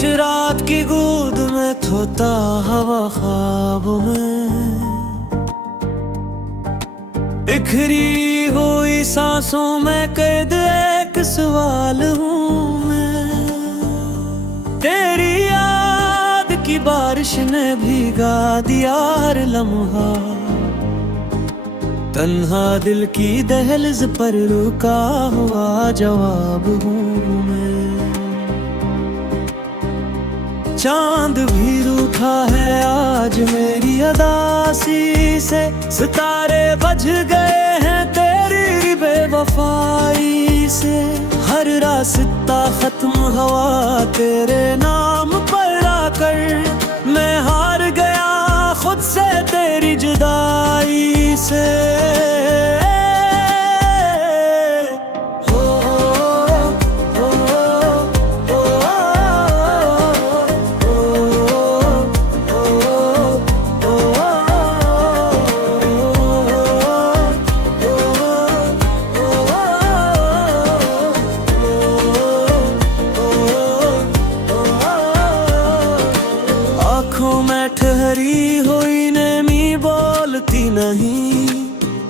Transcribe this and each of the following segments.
काश रात की गोद में थोता हवा ख्वाब में, बिखरी हुई सांसों में कैद एक सवाल हूँ मैं। तेरी याद की बारिश ने भीगा दिया हर लम्हा, तन्हा दिल की दहलीज पर रुका हुआ जवाब हूँ मैं। चांद भी रूठा है आज मेरी अदासी से, सितारे बज गए हैं तेरी बेवफाई से। हर रास्ता खत्म हुआ तेरे नाम पर आकर, मैं हार गया खुद से तेरी जुदाई से। आँखों में ठहरी हुई नेमी बोलती नहीं,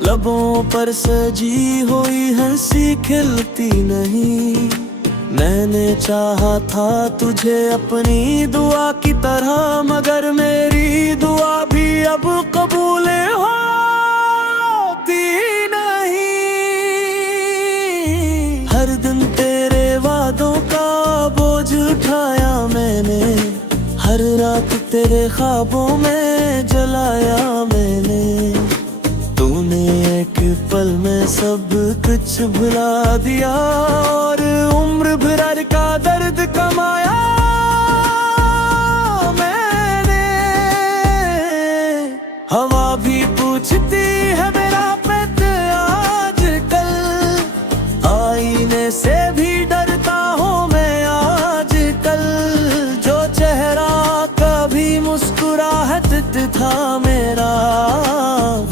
लबों पर सजी हुई हंसी खिलती नहीं। मैंने चाहा था तुझे अपनी दुआ की तरह, मगर मेरी दुआ भी अब कबूल होती नहीं। हर दिन तेरे वादों का बोझ उठाया मैंने, हर रात तेरे ख्वाबों में जलाया मैंने। तूने एक पल में सब कुछ भुला दिया और उम्र भर का दर्द कमाया मैंने। हवा भी पूछती है मेरा पेट आजकल, आईने से भी डरता हूँ मैं आजकल। जो चेहरा कभी मुस्कुराहट था मेरा,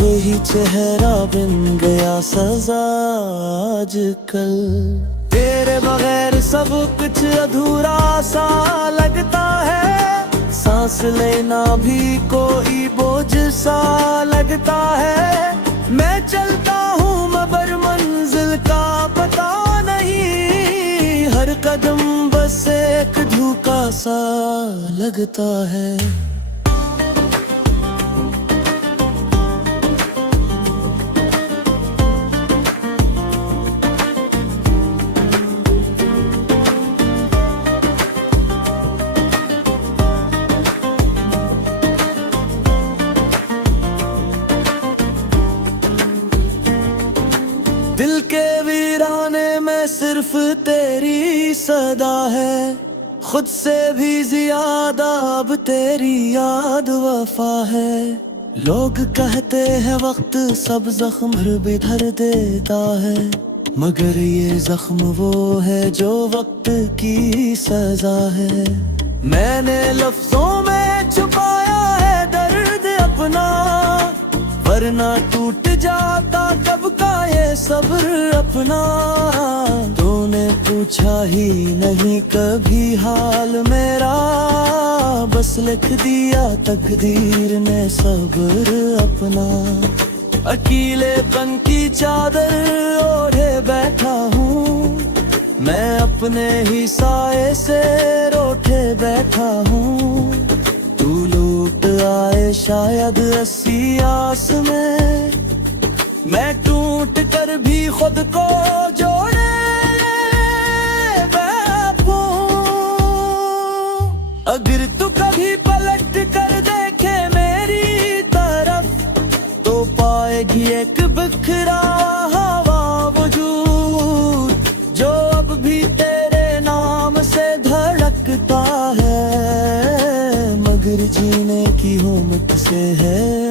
वही चेहरा बन गया सजा आजकल। तेरे बगैर सब कुछ अधूरा सा लगता है, सांस लेना भी कोई बोझ सा लगता है। मैं चलता हूँ मगर मंजिल का पता नहीं, हर कदम बस एक धोखा सा लगता है। दिल के वीराने में सिर्फ तेरी सदा है, खुद से भी ज्यादा अब तेरी याद वफा है। लोग कहते हैं वक्त सब जख्म भी धर देता है, मगर ये जख्म वो है जो वक्त की सजा है। मैंने लफ्जों में छुपाया है दर्द अपना, वरना टूट जाता कब का ये सब्र अपना। तूने पूछा ही नहीं कभी हाल मेरा, बस लिख दिया तकदीर ने सब्र अपना। अकेलेपन की चादर ओढ़े बैठा हूँ मैं, अपने ही साए से रोठे बैठा हूँ। तू लूट आए शायद ऐसी आस में, मैं टूट कर भी खुद को जोड़े बैठूं। अगर तू कभी पलट कर देखे मेरी तरफ, तो पाएगी एक बिखरा हुआ वजूद, जो अब भी तेरे नाम से धड़कता है, मगर जीने की हिम्मत से है